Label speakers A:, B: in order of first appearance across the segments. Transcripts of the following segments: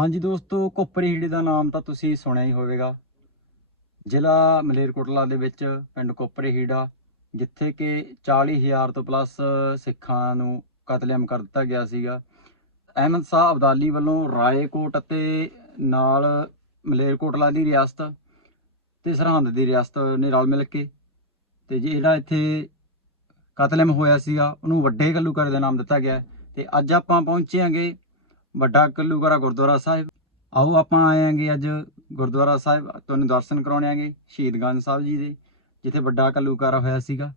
A: ਹਾਂਜੀ ਦੋਸਤੋ, ਕੋਪਰੀ ਹੀੜੇ ਦਾ ਨਾਮ ਤਾਂ ਤੁਸੀਂ ਸੁਣਿਆ ਹੀ ਹੋਵੇਗਾ ਜ਼ਿਲ੍ਹਾ ਮਲੇਰਕੋਟਲਾ ਦੇ ਵਿੱਚ ਪਿੰਡ ਕੋਪਰੀ ਹੀੜਾ, ਜਿੱਥੇ ਕਿ 40000 ਤੋਂ ਪਲੱਸ ਸਿੱਖਾਂ ਨੂੰ ਕਤਲੇਆਮ ਕਰ ਦਿੱਤਾ ਗਿਆ ਸੀਗਾ ਅਹਿਮਦ ਸ਼ਾਹ ਅਬਦਾਲੀ ਵੱਲੋਂ ਰਾਏਕੋਟ ਅਤੇ ਨਾਲ ਮਲੇਰਕੋਟਲਾ ਦੀ ਰਿਆਸਤ ਤੇ ਸਰਹੰਦ ਦੀ ਰਿਆਸਤ ਨੇ ਰਲ ਮਿਲ ਕੇ ਤੇ ਜਿਹੜਾ ਇੱਥੇ ਕਤਲੇਆਮ ਹੋਇਆ ਸੀਗਾ, ਉਹਨੂੰ ਵੱਡੇ ਘੱਲੂਘਾਰੇ ਦਾ ਨਾਮ ਦਿੱਤਾ ਗਿਆ ਹੈ। ਤੇ ਅੱਜ ਆਪਾਂ ਪਹੁੰਚੇ ਹਾਂਗੇ ਵੱਡਾ ਘੱਲੂਘਾਰਾ ਗੁਰਦੁਆਰਾ ਸਾਹਿਬ। ਆਓ ਆਪਾਂ ਆਏ ਆਂਗੇ ਅੱਜ ਗੁਰਦੁਆਰਾ ਸਾਹਿਬ। ਤੁਹਾਨੂੰ ਦਰਸ਼ਨ ਕਰਾਉਣੇ ਆਂਗੇ ਸ਼ਹੀਦ ਗੰਜ ਸਾਹਿਬ ਜੀ ਦੇ, ਜਿੱਥੇ ਵੱਡਾ ਘੱਲੂਘਾਰਾ ਹੋਇਆ ਸੀਗਾ।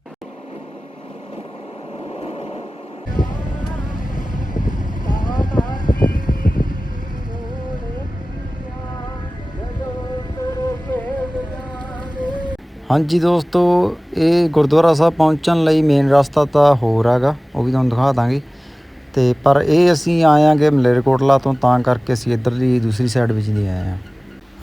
A: ਹਾਂਜੀ ਦੋਸਤੋ, ਇਹ ਗੁਰਦੁਆਰਾ ਸਾਹਿਬ ਪਹੁੰਚਣ ਲਈ ਮੇਨ ਰਸਤਾ ਤਾਂ ਹੋਰ ਹੈਗਾ, ਉਹ ਵੀ ਤੁਹਾਨੂੰ ਦਿਖਾ ਦਾਂਗੇ। ਤੇ ਪਰ ਇਹ ਅਸੀਂ ਆਏ ਆਂਗੇ ਮਲੇਰਕੋਟਲਾ ਤੋਂ, ਤਾਂ ਕਰਕੇ ਅਸੀਂ ਇੱਧਰਲੀ ਦੂਸਰੀ ਸਾਈਡ ਵਿੱਚ ਦੀ ਆਏ ਆ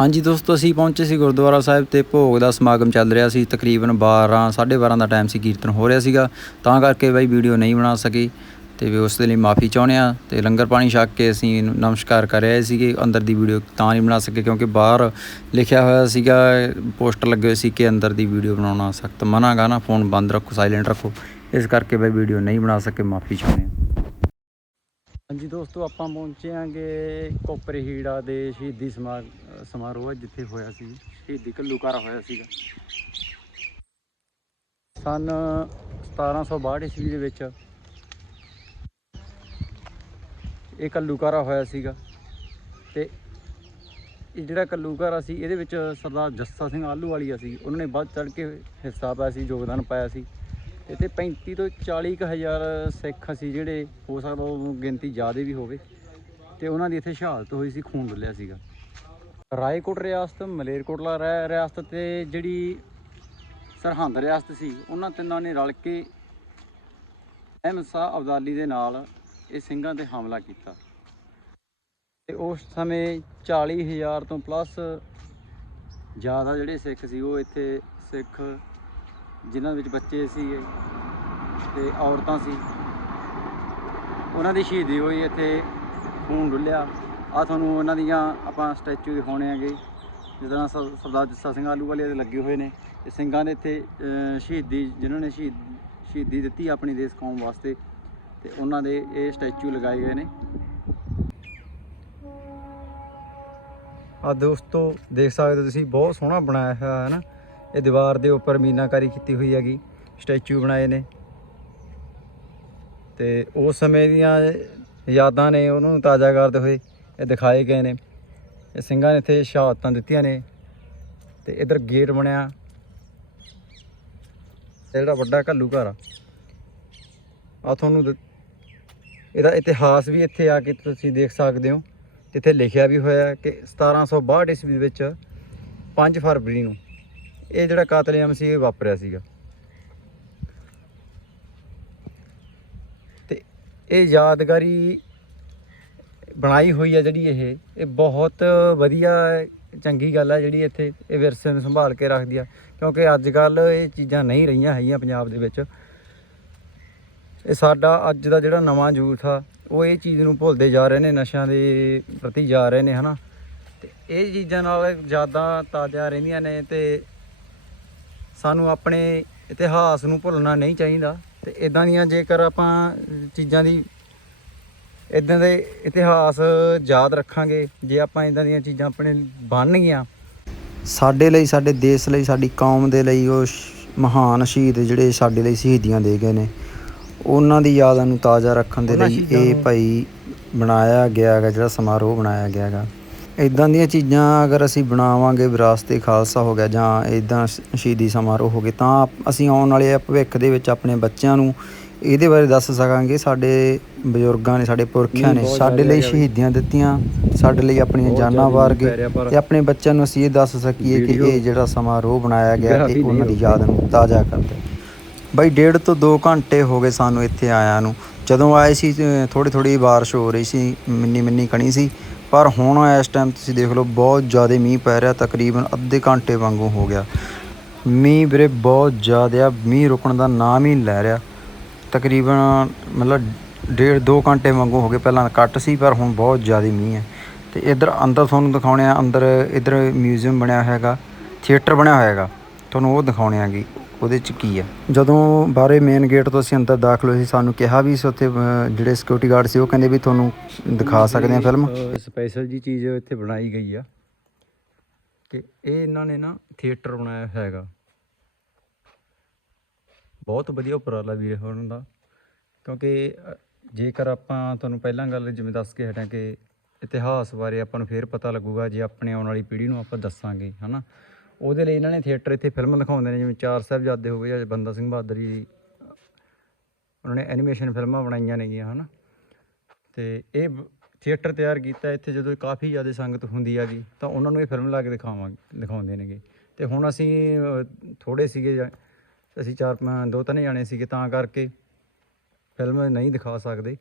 A: ਹਾਂਜੀ ਦੋਸਤੋ, ਅਸੀਂ ਪਹੁੰਚੇ ਸੀ ਗੁਰਦੁਆਰਾ ਸਾਹਿਬ ਤੇ ਭੋਗ ਦਾ ਸਮਾਗਮ ਚੱਲ ਰਿਹਾ ਸੀ। ਤਕਰੀਬਨ 12 12:30 ਦਾ ਟਾਈਮ ਸੀ, ਕੀਰਤਨ ਹੋ ਰਿਹਾ ਸੀਗਾ। ਤਾਂ ਕਰਕੇ ਬਾਈ ਵੀਡੀਓ ਨਹੀਂ ਬਣਾ ਸਕੀ। ਤੇ ਵੀ ਉਸ ਦੇ ਲਈ ਮਾਫੀ ਚਾਹੁੰਦੇ ਆ ਤੇ ਲੰਗਰ ਪਾਣੀ ਛਕ ਕੇ ਅਸੀਂ ਨਮਸਕਾਰ ਕਰ ਰਹੇ ਸੀਗੇ। ਅੰਦਰ ਦੀ ਵੀਡੀਓ ਤਾਂ ਨਹੀਂ ਬਣਾ ਸਕੇ ਕਿਉਂਕਿ ਬਾਹਰ ਲਿਖਿਆ ਹੋਇਆ ਸੀਗਾ, ਪੋਸਟਰ ਲੱਗੇ ਹੋਏ ਸੀ ਕਿ ਅੰਦਰ ਦੀ ਵੀਡੀਓ ਬਣਾਉਣਾ ਸਖਤ ਮਨਾ ਨਾ। ਫੋਨ ਬੰਦ ਰੱਖੋ ਸਾਇਲੈਂਟ ਰੱਖੋ। ਇਸ ਕਰਕੇ ਬਾਈ ਵੀਡੀਓ ਨਹੀਂ ਬਣਾ ਸਕੇ, ਮਾਫੀ ਚਾਹੁੰਦੇ ਆ ਹਾਂਜੀ ਦੋਸਤੋ, ਆਪਾਂ ਪਹੁੰਚੇ ਆਂਗੇ ਕੋਪਰੇ ਹੀੜਾ ਦੇ ਸ਼ਹੀਦੀ ਸਮਾ, ਸਮਾਰੋਹ ਜਿੱਥੇ ਹੋਇਆ ਸੀ। ਸ਼ਹੀਦੀ ਘੱਲੂਘਾਰਾ ਹੋਇਆ ਸੀਗਾ। ਸਨ 1762 ਈਸਵੀ ਦੇ ਵਿੱਚ ਇਹ ਘੱਲੂਘਾਰਾ ਹੋਇਆ ਸੀਗਾ। ਤੇ ਇਹ ਜਿਹੜਾ ਘੱਲੂਘਾਰਾ ਸੀ, ਇਹਦੇ ਵਿੱਚ ਸਰਦਾਰ ਜੱਸਾ ਸਿੰਘ ਆਲੂ ਵਾਲੀਆ ਸੀ। ਉਹਨਾਂ ਨੇ ਵੱਧ ਚੜ ਕੇ ਹਿੱਸਾ ਪਾਇਆ ਸੀ, ਯੋਗਦਾਨ ਪਾਇਆ ਸੀ। ਇੱਥੇ 35 ਤੋਂ 40 ਕੁ ਹਜ਼ਾਰ ਸਿੱਖ ਸੀ ਜਿਹੜੇ, ਹੋ ਸਕਦਾ ਉਹ ਗਿਣਤੀ ਜ਼ਿਆਦਾ ਵੀ ਹੋਵੇ। ਤੇ ਉਹਨਾਂ ਦੀ ਇੱਥੇ ਸ਼ਹਾਦਤ ਹੋਈ ਸੀ, ਖੂਨ ਡੁੱਲਿਆ ਸੀਗਾ। ਰਾਏਕੋਟ ਰਿਆਸਤ, ਮਲੇਰਕੋਟਲਾ ਰਿਆ- ਰਿਆਸਤ ਤੇ ਜਿਹੜੀ ਸਰਹੰਦ ਰਿਆਸਤ ਸੀ, ਉਹਨਾਂ ਤਿੰਨਾਂ ਨੇ ਰਲ ਕੇ ਅਹਿਮਦ ਸ਼ਾਹ ਅਬਦਾਲੀ ਦੇ ਨਾਲ ਇਹ ਸਿੰਘਾਂ ਤੇ ਹਮਲਾ ਕੀਤਾ। ਤੇ ਉਸ ਸਮੇਂ 40000 ਤੋਂ ਪਲੱਸ ਜ਼ਿਆਦਾ ਜਿਹੜੇ ਸਿੱਖ ਸੀ, ਉਹ ਇੱਥੇ ਸਿੱਖ ਜਿਨ੍ਹਾਂ ਵਿੱਚ ਬੱਚੇ ਸੀ ਤੇ ਔਰਤਾਂ ਸੀ। ਉਹਨਾਂ ਦੀ ਸ਼ਹੀਦੀ ਹੋਈ, ਇੱਥੇ ਖੂਨ ਡੁੱਲਿਆ। ਆ ਤੁਹਾਨੂੰ ਉਹਨਾਂ ਦੀਆਂ ਆਪਾਂ ਸਟੈਚੂ ਦਿਖਾਉਣੇ ਹੈਗੇ। ਜਿਸ ਤਰ੍ਹਾਂ ਸ- ਸਰਦਾਰ ਜੱਸਾ ਸਿੰਘ ਆਲੂਵਾਲੀਆ ਦੇ ਲੱਗੇ ਹੋਏ ਨੇ। ਤੇ ਸਿੰਘਾਂ ਦੇ ਇੱਥੇ ਸ਼ਹੀਦੀ, ਜਿਨ੍ਹਾਂ ਨੇ ਸ਼ਹੀਦ, ਸ਼ਹੀਦੀ ਦਿੱਤੀ ਆਪਣੀ ਦੇਸ਼ ਕੌਮ ਵਾਸਤੇ, ਤੇ ਉਹਨਾਂ ਦੇ ਇਹ ਸਟੈਚੂ ਲਗਾਏ ਗਏ ਨੇ। ਆ ਦੋਸਤੋ, ਦੇਖ ਸਕਦੇ ਹੋ ਤੁਸੀਂ, ਬਹੁਤ ਸੋਹਣਾ ਬਣਾਇਆ ਹੋਇਆ ਹੈ ਨਾ। ਇਹ ਦੀਵਾਰ ਦੇ ਉੱਪਰ ਮੀਨਾਕਾਰੀ ਕੀਤੀ ਹੋਈ ਹੈਗੀ, ਸਟੈਚੂ ਬਣਾਏ ਨੇ। ਤੇ ਉਸ ਸਮੇਂ ਦੀਆਂ ਯਾਦਾਂ ਨੇ, ਉਹਨਾਂ ਨੂੰ ਤਾਜ਼ਾ ਕਰਦੇ ਹੋਏ ਇਹ ਦਿਖਾਏ ਗਏ ਨੇ। ਇਹ ਸਿੰਘਾਂ ਨੇ ਇੱਥੇ ਸ਼ਹਾਦਤਾਂ ਦਿੱਤੀਆਂ ਨੇ ਤੇ ਇਧਰ ਗੇਟ ਬਣਿਆ। ਤੇ ਜਿਹੜਾ ਵੱਡਾ ਘੱਲੂ ਘਰ ਆ ਆ ਤੁਹਾਨੂੰ ਦ- ਇਹਦਾ ਇਤਿਹਾਸ ਵੀ ਇੱਥੇ ਆ ਕੇ ਤੁਸੀਂ ਦੇਖ ਸਕਦੇ ਹੋ। ਜਿੱਥੇ ਲਿਖਿਆ ਵੀ ਹੋਇਆ ਹੈ ਕਿ 1762 ਈਸਵੀ ਵਿੱਚ 5 ਫਰਵਰੀ ਨੂੰ ਇਹ ਜਿਹੜਾ ਕਾਤਲੇਆਮ ਸੀ, ਇਹ ਵਾਪਰਿਆ ਸੀਗਾ। ਤੇ ਇਹ ਯਾਦਗਾਰੀ ਬਣਾਈ ਹੋਈ ਹੈ ਜਿਹੜੀ ਇਹ। ਇਹ ਬਹੁਤ ਵਧੀਆ, ਚੰਗੀ ਗੱਲ ਹੈ ਜਿਹੜੀ ਇੱਥੇ ਇਹ ਵਿਰਸੇ ਨੂੰ ਸੰਭਾਲ ਕੇ ਰੱਖਦੀ ਆ। ਕਿਉਂਕਿ ਅੱਜ ਕੱਲ ਇਹ ਚੀਜ਼ਾਂ ਨਹੀਂ ਰਹੀਆਂ ਹੈਗੀਆਂ ਪੰਜਾਬ ਦੇ ਵਿੱਚ। ਇਹ ਸਾਡਾ ਅੱਜ ਦਾ ਜਿਹੜਾ ਨਵਾਂ ਯੂਥ ਆ, ਉਹ ਇਹ ਚੀਜ਼ ਨੂੰ ਭੁੱਲਦੇ ਜਾ ਰਹੇ ਨੇ, ਨਸ਼ਿਆਂ ਦੇ ਪ੍ਰਤੀ ਜਾ ਰਹੇ ਨੇ, ਹਨਾ। ਤੇ ਇਹ ਚੀਜ਼ਾਂ ਨਾਲ ਯਾਦਾਂ ਤਾਜ਼ਾ ਰਹਿੰਦੀਆਂ ਨੇ ਤੇ ਸਾਨੂੰ ਆਪਣੇ ਇਤਿਹਾਸ ਨੂੰ ਭੁੱਲਣਾ ਨਹੀਂ ਚਾਹੀਦਾ ਤੇ ਇਦਾਂ ਦੀਆਂ ਜੇਕਰ ਆਪਾਂ ਚੀਜ਼ਾਂ ਦੀ ਇਦਾਂ ਦੇ ਇਤਿਹਾਸ ਯਾਦ ਰੱਖਾਂਗੇ ਜੇ ਆਪਾਂ ਇਦਾਂ ਦੀਆਂ ਚੀਜ਼ਾਂ ਆਪਣੇ ਬਣ ਗਈਆਂ। ਸਾਡੇ ਲਈ ਸਾਡੇ ਦੇਸ਼ ਲਈ ਸਾਡੀ ਕੌਮ ਦੇ ਲਈ ਉਹ ਮਹਾਨ ਸ਼ਹੀਦ ਜਿਹੜੇ ਸਾਡੇ ਲਈ ਸ਼ਹੀਦੀਆਂ ਦੇ ਗਏ ਨੇ ਉਹਨਾਂ ਦੀ ਯਾਦਾਂ ਨੂੰ ਤਾਜ਼ਾ ਰੱਖਣ ਦੇ ਲਈ ਇਹ ਭਾਈ ਬਣਾਇਆ ਗਿਆ ਹੈਗਾ ਜਿਹੜਾ ਸਮਾਰੋਹ ਬਣਾਇਆ ਗਿਆ ਹੈਗਾ। ਇਦਾਂ ਦੀਆਂ ਚੀਜ਼ਾਂ ਅਗਰ ਅਸੀਂ ਬਣਾਵਾਂਗੇ ਵਿਰਾਸਤੇ ਖਾਲਸਾ ਹੋ ਗਿਆ ਜਾਂ ਇਦਾਂ ਸ਼ਹੀਦੀ ਸਮਾਰੋਹ ਹੋ ਗਏ ਤਾਂ ਅਸੀਂ ਆਉਣ ਵਾਲੇ ਭਵਿੱਖ ਦੇ ਵਿੱਚ ਆਪਣੇ ਬੱਚਿਆਂ ਨੂੰ ਇਹਦੇ ਬਾਰੇ ਦੱਸ ਸਕਾਂਗੇ ਸਾਡੇ ਬਜ਼ੁਰਗਾਂ ਨੇ ਸਾਡੇ ਪੁਰਖਿਆਂ ਨੇ ਸਾਡੇ ਲਈ। ਸ਼ਹੀਦੀਆਂ ਦਿੱਤੀਆਂ ਸਾਡੇ ਲਈ ਆਪਣੀਆਂ ਜਾਨਾਂ ਵਾਰ ਗਏ ਤੇ ਆਪਣੇ ਬੱਚਿਆਂ ਨੂੰ ਅਸੀਂ ਇਹ ਦੱਸ ਸਕੀਏ ਕਿ ਇਹ ਜਿਹੜਾ ਸਮਾਰੋਹ ਬਣਾਇਆ ਗਿਆ ਇਹ ਉਹਨਾਂ ਦੀ। ਯਾਦ ਨੂੰ ਤਾਜ਼ਾ ਕਰਦਾ। ਬਾਈ ਡੇਢ ਤੋਂ 2 ਘੰਟੇ ਹੋ ਗਏ ਸਾਨੂੰ ਇੱਥੇ ਆਇਆਂ ਨੂੰ ਜਦੋਂ ਆਏ ਸੀ ਥੋੜੀ ਥੋੜੀ ਬਾਰਿਸ਼ ਹੋ ਰਹੀ ਸੀ ਮਿੰਨੀ ਮਿੰਨੀ ਕਣੀ ਸੀ ਪਰ ਹੁਣ ਇਸ ਟਾਈਮ ਤੁਸੀਂ ਦੇਖ ਲਓ, ਬਹੁਤ ਜ਼ਿਆਦਾ ਮੀਂਹ ਪੈ ਰਿਹਾ, ਤਕਰੀਬਨ ਅੱਧੇ ਘੰਟੇ ਵਾਂਗੂ ਹੋ ਗਿਆ। ਮੀਂਹ ਵੀਰੇ ਬਹੁਤ ਜ਼ਿਆਦਾ ਮੀਂਹ ਰੁਕਣ ਦਾ ਨਾਮ ਹੀ ਨਹੀਂ ਲੈ ਰਿਹਾ। ਤਕਰੀਬਨ ਮਤਲਬ ਡੇਢ 2 ਘੰਟੇ ਵਾਂਗੂ ਹੋ ਗਏ, ਪਹਿਲਾਂ ਕੱਟ ਸੀ, ਪਰ ਹੁਣ ਬਹੁਤ ਜ਼ਿਆਦਾ ਮੀਂਹ ਹੈ। ਤੇ ਇਧਰ ਅੰਦਰ ਤੁਹਾਨੂੰ ਦਿਖਾਉਣੇ ਆ, ਅੰਦਰ ਇਧਰ ਮਿਊਜ਼ੀਅਮ ਬਣਿਆ ਹੋਇਆ ਹੈਗਾ ਥੀਏਟਰ ਬਣਿਆ ਹੋਇਆ ਹੈਗਾ ਤੁਹਾਨੂੰ ਉਹ ਦਿਖਾਉਣੇ ਆਗੀ। ਉਹਦੇ ਚ ਕੀ ਆ? ਜਦੋਂ ਬਾਹਰੇ ਮੇਨ ਗੇਟ ਤੋਂ ਅਸੀਂ ਅੰਦਰ ਦਾਖਲ ਹੋਏ ਸੀ ਸਾਨੂੰ ਕਿਹਾ ਵੀ ਸੀ ਉੱਥੇ ਜਿਹੜੇ ਸਿਕਿਉਰਿਟੀ ਗਾਰਡ ਸੀ ਉਹ ਕਹਿੰਦੇ ਵੀ ਤੁਹਾਨੂੰ ਦਿਖਾ ਸਕਦੇ ਆ ਫਿਲਮ ਸਪੈਸ਼ਲ ਜੀ ਚੀਜ਼ ਇੱਥੇ ਬਣਾਈ ਗਈ ਆ ਕਿ ਇਹ ਇਹਨਾਂ ਨੇ ਨਾ ਥੀਏਟਰ ਬਣਾਇਆ ਹੋਇਆ ਹੈਗਾ। ਬਹੁਤ ਵਧੀਆ ਉਪਰਾਲਾ ਵੀਰੇ ਹੋਣ ਦਾ ਕਿਉਂਕਿ ਜੇਕਰ ਆਪਾਂ ਤੁਹਾਨੂੰ ਪਹਿਲਾਂ ਗੱਲ ਜਿਵੇਂ ਦੱਸ ਕੇ ਹਟਾਂ ਕਿ ਇਤਿਹਾਸ ਬਾਰੇ ਆਪਾਂ ਨੂੰ ਫੇਰ ਪਤਾ ਲੱਗੂਗਾ ਜੇ ਆਪਣੇ ਆਉਣ ਵਾਲੀ ਪੀੜ੍ਹੀ ਨੂੰ ਆਪਾਂ ਦੱਸਾਂਗੇ ਹਨਾ? ਉਹਦੇ ਲਈ ਇਹਨਾਂ ਨੇ ਥੀਏਟਰ ਇੱਥੇ ਫਿਲਮ ਦਿਖਾਉਂਦੇ ਨੇ ਜਿਵੇਂ ਚਾਰ ਸਾਹਿਬਜ਼ਾਦੇ ਹੋ ਗਏ ਜਾਂ ਬੰਦਾ ਸਿੰਘ ਬਹਾਦਰ ਜੀ ਉਹਨਾਂ ਨੇ ਐਨੀਮੇਸ਼ਨ ਫਿਲਮਾਂ ਬਣਾਈਆਂ ਨੇਗੀਆਂ ਹਨਾ। ਤੇ ਇਹ ਥੀਏਟਰ ਤਿਆਰ ਕੀਤਾ ਇੱਥੇ ਜਦੋਂ ਕਾਫੀ ਜ਼ਿਆਦਾ ਸੰਗਤ ਹੁੰਦੀ ਹੈਗੀ ਤਾਂ ਉਹਨਾਂ ਨੂੰ ਇਹ ਫਿਲਮ ਲਾ ਕੇ ਦਿਖਾਵਾਂਗੇ ਦਿਖਾਉਂਦੇ ਨੇਗੇ। ਤੇ ਹੁਣ ਅਸੀਂ ਅ, ਥੋੜੇ ਸੀਗੇ ਜਾਂ- ਅਸੀਂ ਚਾਰ ਦੋ ਤਿੰਨ ਜਾਣੇ ਸੀਗੇ ਤਾਂ ਕਰਕੇ ਫਿਲਮ ਨਹੀਂ ਦਿਖਾ ਸਕਦੇ।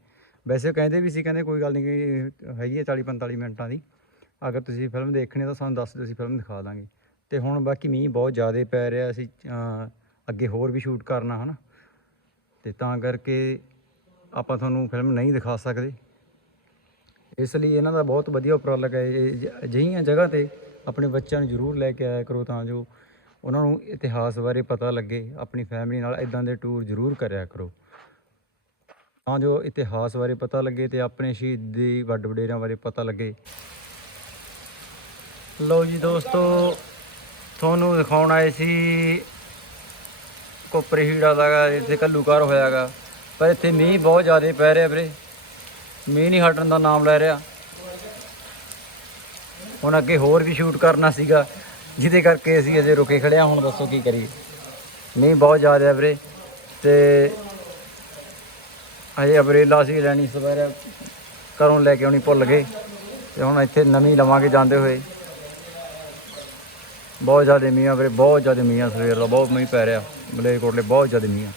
A: ਵੈਸੇ ਕਹਿੰਦੇ ਵੀ ਸੀ ਕਹਿੰਦੇ ਕੋਈ ਗੱਲ ਨਹੀਂ ਕਿ ਹੈਗੀ ਹੈ 40 45 ਮਿੰਟਾਂ ਦੀ। ਅਗਰ ਤੁਸੀਂ ਫਿਲਮ ਦੇਖਣੀ ਤਾਂ ਸਾਨੂੰ ਦੱਸ ਦਿਓ ਅਸੀਂ ਫਿਲਮ ਦਿਖਾ ਦਾਂਗੇ। ਤੇ ਹੁਣ ਬਾਕੀ ਮੀਂਹ ਬਹੁਤ ਜ਼ਿਆਦਾ ਪੈ ਰਿਹਾ, ਅਸੀਂ ਅੱਗੇ ਹੋਰ ਵੀ ਸ਼ੂਟ ਕਰਨਾ, ਹਨਾ? ਤੇ ਤਾਂ ਕਰਕੇ ਆਪਾਂ ਤੁਹਾਨੂੰ ਫਿਲਮ ਨਹੀਂ ਦਿਖਾ ਸਕਦੇ। ਇਸ ਲਈ ਇਹਨਾਂ ਦਾ ਬਹੁਤ ਵਧੀਆ ਉਪਰਾਲਾ ਹੈ ਅਜਿਹੀਆਂ ਜਗ੍ਹਾ ਤੇ ਆਪਣੇ ਬੱਚਿਆਂ ਨੂੰ ਜ਼ਰੂਰ ਲੈ ਕੇ ਆਇਆ ਕਰੋ ਤਾਂ ਜੋ ਉਹਨਾਂ ਨੂੰ ਇਤਿਹਾਸ ਬਾਰੇ ਪਤਾ ਲੱਗੇ, ਆਪਣੀ ਫੈਮਿਲੀ ਨਾਲ ਇਦਾਂ ਦੇ ਟੂਰ ਜ਼ਰੂਰ ਕਰਿਆ ਕਰੋ। ਤਾਂ ਜੋ ਇਤਿਹਾਸ ਬਾਰੇ ਪਤਾ ਲੱਗੇ ਤੇ ਆਪਣੇ ਸ਼ਹੀਦੀ ਵੱਡ ਵਡੇਰਿਆਂ ਬਾਰੇ ਪਤਾ ਲੱਗੇ। ਲਓ ਜੀ ਦੋਸਤੋ ਤੁਹਾਨੂੰ ਦਿਖਾਉਣ ਆਏ ਸੀ ਕੋਪਰੇ ਹੀੜਾ ਦਾ ਇੱਥੇ ਘੱਲੂਕਾਰ ਹੋਇਆਗਾ ਪਰ ਇੱਥੇ ਮੀਂਹ ਬਹੁਤ ਜ਼ਿਆਦਾ ਪੈ ਰਿਹਾ ਵੀਰੇ। ਮੀਂਹ ਨਹੀਂ ਹਟਣ ਦਾ ਨਾਮ ਲੈ ਰਿਹਾ। ਹੁਣ ਅੱਗੇ ਹੋਰ ਵੀ ਸ਼ੂਟ ਕਰਨਾ ਸੀਗਾ, ਜਿਹਦੇ ਕਰਕੇ ਅਸੀਂ ਅਜੇ ਰੁਕੇ ਖੜੇ ਹੁਣ ਦੱਸੋ ਕੀ ਕਰੀਏ। ਮੀਂਹ ਬਹੁਤ ਜ਼ਿਆਦਾ ਹੈ ਵੀਰੇ। ਤੇ ਅਜੇ ਅਬਰੇਲਾ ਸੀ ਲੈਣੀ, ਸਵੇਰੇ ਘਰੋਂ ਲੈ ਕੇ ਆਉਣੀ ਭੁੱਲ ਗਏ। ਤੇ ਹੁਣ ਇੱਥੇ ਨਵੀਂ ਲਵਾਂਗੇ ਜਾਂਦੇ ਹੋਏ। ਬਹੁਤ ਜ਼ਿਆਦਾ ਮੀਂਹ ਆ ਵੀਰੇ, ਬਹੁਤ ਜ਼ਿਆਦਾ ਮੀਂਹ ਆ ਸਵੇਰ ਦਾ, ਬਹੁਤ ਮੀਂਹ ਪੈ ਰਿਹਾ। ਮਲੇਰਕੋਟਲੇ ਬਹੁਤ ਜ਼ਿਆਦਾ ਮੀਂਹ ਆ।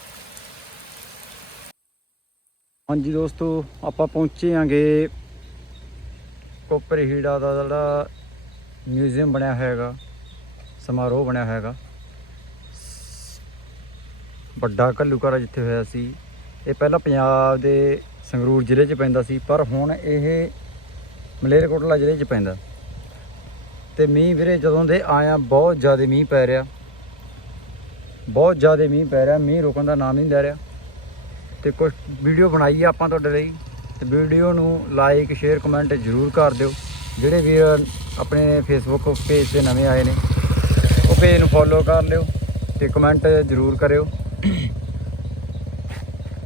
A: ਹਾਂਜੀ ਦੋਸਤੋ, ਆਪਾਂ ਪਹੁੰਚੇ ਆਂਗੇ ਕੋਪਰ ਹੀੜਾ ਦਾ ਜਿਹੜਾ ਮਿਊਜ਼ੀਅਮ ਬਣਿਆ ਹੋਇਆ ਹੈਗਾ ਸਮਾਰੋਹ ਬਣਿਆ ਹੋਇਆ ਹੈਗਾ ਵੱਡਾ ਘੱਲੂਘਾਰਾ ਜਿੱਥੇ ਹੋਇਆ ਸੀ, ਇਹ ਪਹਿਲਾਂ ਪੰਜਾਬ ਦੇ ਸੰਗਰੂਰ ਜ਼ਿਲ੍ਹੇ 'ਚ ਪੈਂਦਾ ਸੀ, ਪਰ ਹੁਣ ਇਹ ਮਲੇਰਕੋਟਲਾ ਜ਼ਿਲ੍ਹੇ 'ਚ ਪੈਂਦਾ। ਤੇ ਮੀਂਹ ਵੀਰੇ ਜਦੋਂ ਦੇ ਆਇਆ ਬਹੁਤ ਜ਼ਿਆਦਾ ਮੀਂਹ ਪੈ ਰਿਹਾ। ਬਹੁਤ ਜ਼ਿਆਦਾ ਮੀਂਹ ਪੈ ਰਿਹਾ, ਮੀਂਹ ਰੁਕਣ ਦਾ ਨਾਮ ਨਹੀਂ ਲੈ ਰਿਹਾ। ਤੇ ਕੁਝ ਵੀਡੀਓ ਬਣਾਈ ਆ ਆਪਾਂ ਤੁਹਾਡੇ ਲਈ। ਤੇ ਵੀਡੀਓ ਨੂੰ ਲਾਈਕ ਸ਼ੇਅਰ ਕਮੈਂਟ ਜ਼ਰੂਰ ਕਰ ਦਿਓ। ਜਿਹੜੇ ਵੀਰ ਆਪਣੇ ਫੇਸਬੁੱਕ ਪੇਜ ਤੇ ਨਵੇਂ ਆਏ ਨੇ, ਉਹ ਪੇਜ ਨੂੰ ਫੋਲੋ ਕਰ ਲਿਓ ਤੇ ਕਮੈਂਟ ਜ਼ਰੂਰ ਕਰਿਓ।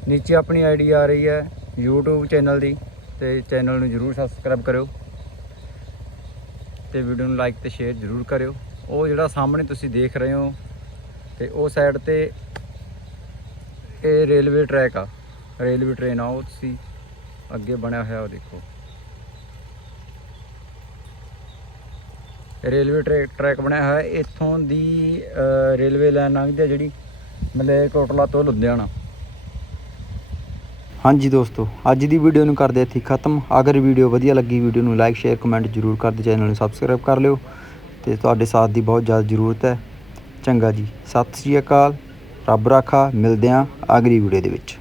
A: ਨੀਚੇ ਆਪਣੀ ਆਈਡੀ ਆ ਰਹੀ ਹੈ YouTube ਚੈਨਲ ਦੀ ਤੇ ਚੈਨਲ ਨੂੰ ਜ਼ਰੂਰ ਸਬਸਕ੍ਰਾਈਬ ਕਰਿਓ। ਤੇ ਵੀਡੀਓ ਨੂੰ ਲਾਈਕ ਤੇ ਸ਼ੇਅਰ ਜ਼ਰੂਰ ਕਰਿਓ। ਉਹ ਜਿਹੜਾ ਸਾਹਮਣੇ ਤੁਸੀਂ ਦੇਖ ਰਹੇ ਹੋ ਤੇ ਉਹ ਸਾਈਡ ਤੇ ਇਹ ਰੇਲਵੇ ਟਰੈਕ ਆ। ਰੇਲਵੇ ਟ੍ਰੇਨ ਆ, ਉਹ ਤੁਸੀਂ ਅੱਗੇ ਬਣਿਆ ਹੋਇਆ ਉਹ ਦੇਖੋ। ਰੇਲਵੇ ਟਰੈਕ ਟਰੈਕ ਬਣਿਆ ਹੋਇਆ, ਇੱਥੋਂ ਦੀ ਰੇਲਵੇ ਲਾਈਨ ਲੰਘਦੀ ਆ ਜਿਹੜੀ ਮਲੇਰਕੋਟਲਾ ਤੋਂ ਲੁਧਿਆਣਾ। ਹਾਂਜੀ ਦੋਸਤੋ, ਅੱਜ ਦੀ ਵੀਡੀਓ ਨੂੰ ਕਰਦੇ ਇੱਥੇ ਖਤਮ। ਅਗਰ ਵੀਡੀਓ ਵਧੀਆ ਲੱਗੀ ਵੀਡੀਓ ਨੂੰ ਲਾਈਕ ਸ਼ੇਅਰ ਕਮੈਂਟ ਜ਼ਰੂਰ ਕਰ ਦਿਓ ਚੈਨਲ ਨੂੰ ਸਬਸਕ੍ਰਾਈਬ ਕਰ ਲਿਓ। ਤੇ ਤੁਹਾਡੇ ਸਾਥ ਦੀ ਬਹੁਤ ਜ਼ਿਆਦਾ ਜ਼ਰੂਰਤ ਹੈ। ਚੰਗਾ ਜੀ, ਸਤਿ ਸ੍ਰੀ ਅਕਾਲ। ਰੱਬ ਰਾਖਾ, ਮਿਲਦੇ ਹਾਂ ਅਗਲੀ ਵੀਡੀਓ ਦੇ ਵਿੱਚ।